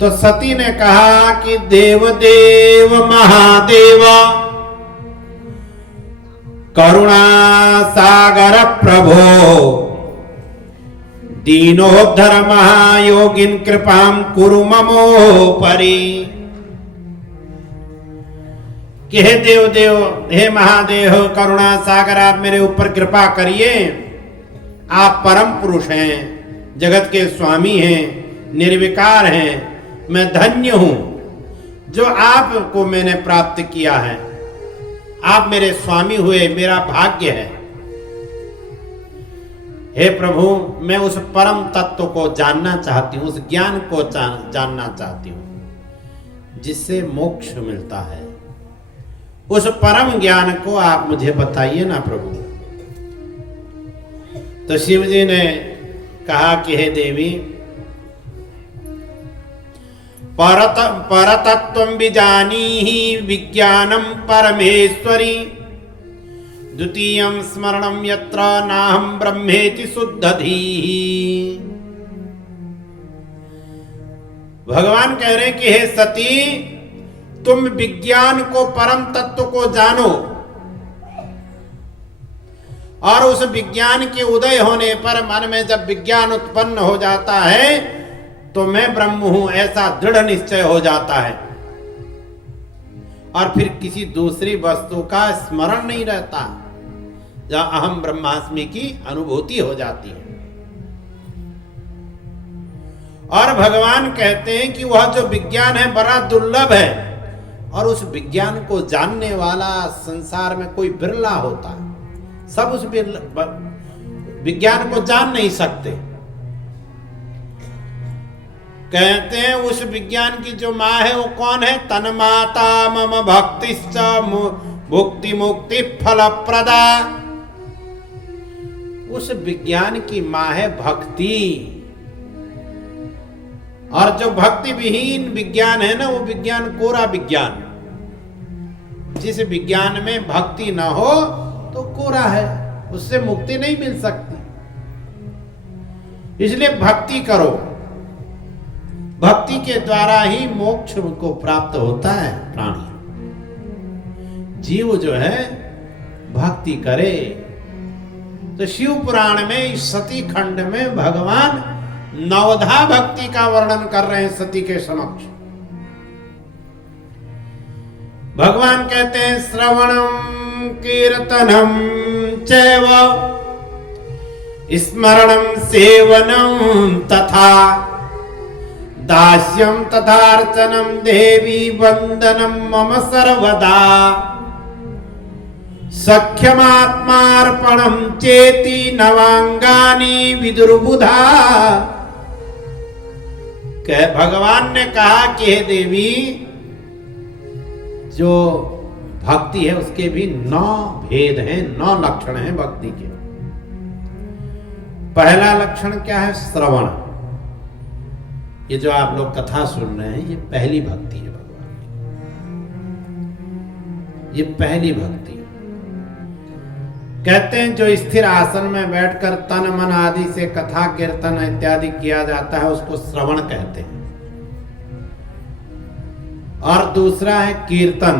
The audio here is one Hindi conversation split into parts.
तो सती ने कहा कि देवदेव महादेव करुणा सागर प्रभो दीनोद्धर महायोगिन कृपाम कुरु ममो परी। कि हे देवदेव, हे महादेव, करुणा सागर, आप मेरे ऊपर कृपा करिए। आप परम पुरुष हैं, जगत के स्वामी हैं, निर्विकार हैं। मैं धन्य हूं जो आपको मैंने प्राप्त किया है। आप मेरे स्वामी हुए, मेरा भाग्य है। हे प्रभु, मैं उस परम तत्व को जानना चाहती हूं, उस ज्ञान को जानना चाहती हूं जिससे मोक्ष मिलता है। उस परम ज्ञान को आप मुझे बताइए ना प्रभु। तो शिव जी ने कहा कि हे देवी, परतत्वं विजानीहि विज्ञानम परमेश्वरी द्वितीयं स्मरणं यत्र नाहं ब्रह्मेति शुद्धधीः। भगवान कह रहे हैं कि हे सती, तुम विज्ञान को, परम तत्व को जानो, और उस विज्ञान के उदय होने पर मन में जब विज्ञान उत्पन्न हो जाता है तो मैं ब्रह्म हूं, ऐसा दृढ़ निश्चय हो जाता है। और फिर किसी दूसरी वस्तु का स्मरण नहीं रहता, जहां अहम ब्रह्मास्मि की अनुभूति हो जाती है। और भगवान कहते हैं कि वह जो विज्ञान है बड़ा दुर्लभ है, और उस विज्ञान को जानने वाला संसार में कोई बिरला होता है। सब उस विज्ञान को जान नहीं सकते। कहते हैं उस विज्ञान की जो माँ है वो कौन है? तन्माता मम भक्तिश्च भुक्ति मुक्ति फल प्रदा। उस विज्ञान की माँ है भक्ति। और जो भक्ति विहीन विज्ञान है ना, वो विज्ञान कोरा विज्ञान। जिस विज्ञान में भक्ति ना हो तो कोरा है, उससे मुक्ति नहीं मिल सकती। इसलिए भक्ति करो। भक्ति के द्वारा ही मोक्ष को प्राप्त होता है। प्राणी जीव जो है भक्ति करे। तो शिव पुराण में इस सती खंड में भगवान नवधा भक्ति का वर्णन कर रहे हैं सती के समक्ष। भगवान कहते हैं श्रवणम कीर्तनम चैव स्मरणम सेवनम तथा दास्यम तथार्चनम देवी वंदनम मम सर्वदा सख्यमात्मार्पणम चेति नवांगानी विदुर्बुधा। भगवान ने कहा कि हे देवी, जो भक्ति है उसके भी 9 भेद हैं, 9 लक्षण हैं भक्ति के। पहला लक्षण क्या है? श्रवण। ये जो आप लोग कथा सुन रहे हैं, ये पहली भक्ति है भगवान की। ये पहली भक्ति है। कहते हैं जो स्थिर आसन में बैठकर तन मन आदि से कथा कीर्तन इत्यादि किया जाता है उसको श्रवण कहते हैं। और दूसरा है कीर्तन।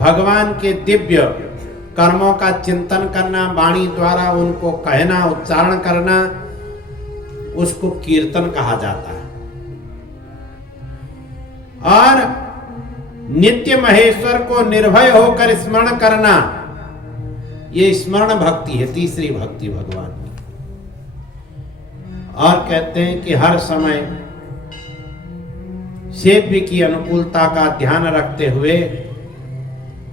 भगवान के दिव्य कर्मों का चिंतन करना, वाणी द्वारा उनको कहना, उच्चारण करना, उसको कीर्तन कहा जाता है। और नित्य महेश्वर को निर्भय होकर स्मरण करना, ये स्मरण भक्ति है, तीसरी भक्ति भगवान की। और कहते हैं कि हर समय सेव्य की अनुकूलता का ध्यान रखते हुए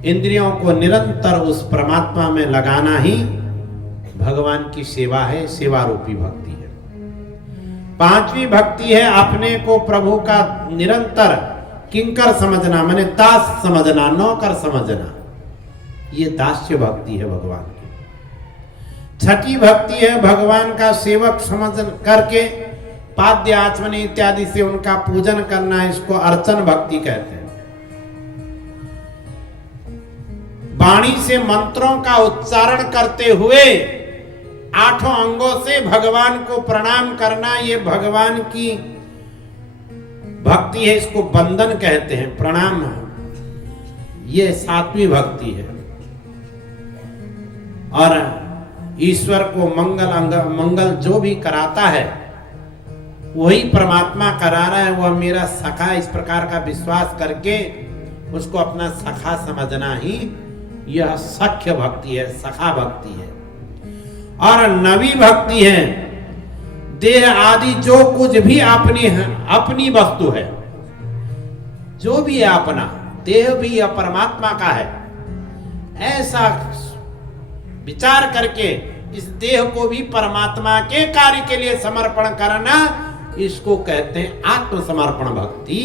इंद्रियों को निरंतर उस परमात्मा में लगाना ही भगवान की सेवा है, सेवा रूपी भक्ति है। 5वीं भक्ति है अपने को प्रभु का निरंतर किंकर समझना, माने दास समझना, नौकर समझना। ये दास्य भक्ति है भगवान की। 6ठी भक्ति है भगवान का सेवक समझ करके पाद्य आचमन इत्यादि से उनका पूजन करना, इसको अर्चन भक्ति कहते हैं। वाणी से मंत्रों का उच्चारण करते हुए 8 अंगों से भगवान को प्रणाम करना, ये भगवान की भक्ति है, इसको बंधन कहते हैं, प्रणाम, ये सात्विक भक्ति है। और ईश्वर को मंगल जो भी कराता है वही परमात्मा करा रहा है, वह मेरा सखा, इस प्रकार का विश्वास करके उसको अपना सखा समझना ही यह सख्य भक्ति है, सखा भक्ति है। और नवी भक्ति है, देह आदि जो कुछ भी अपनी वस्तु है, जो भी है अपना, देह भी परमात्मा का है, ऐसा विचार करके इस देह को भी परमात्मा के कार्य के लिए समर्पण करना, इसको कहते हैं आत्मसमर्पण भक्ति।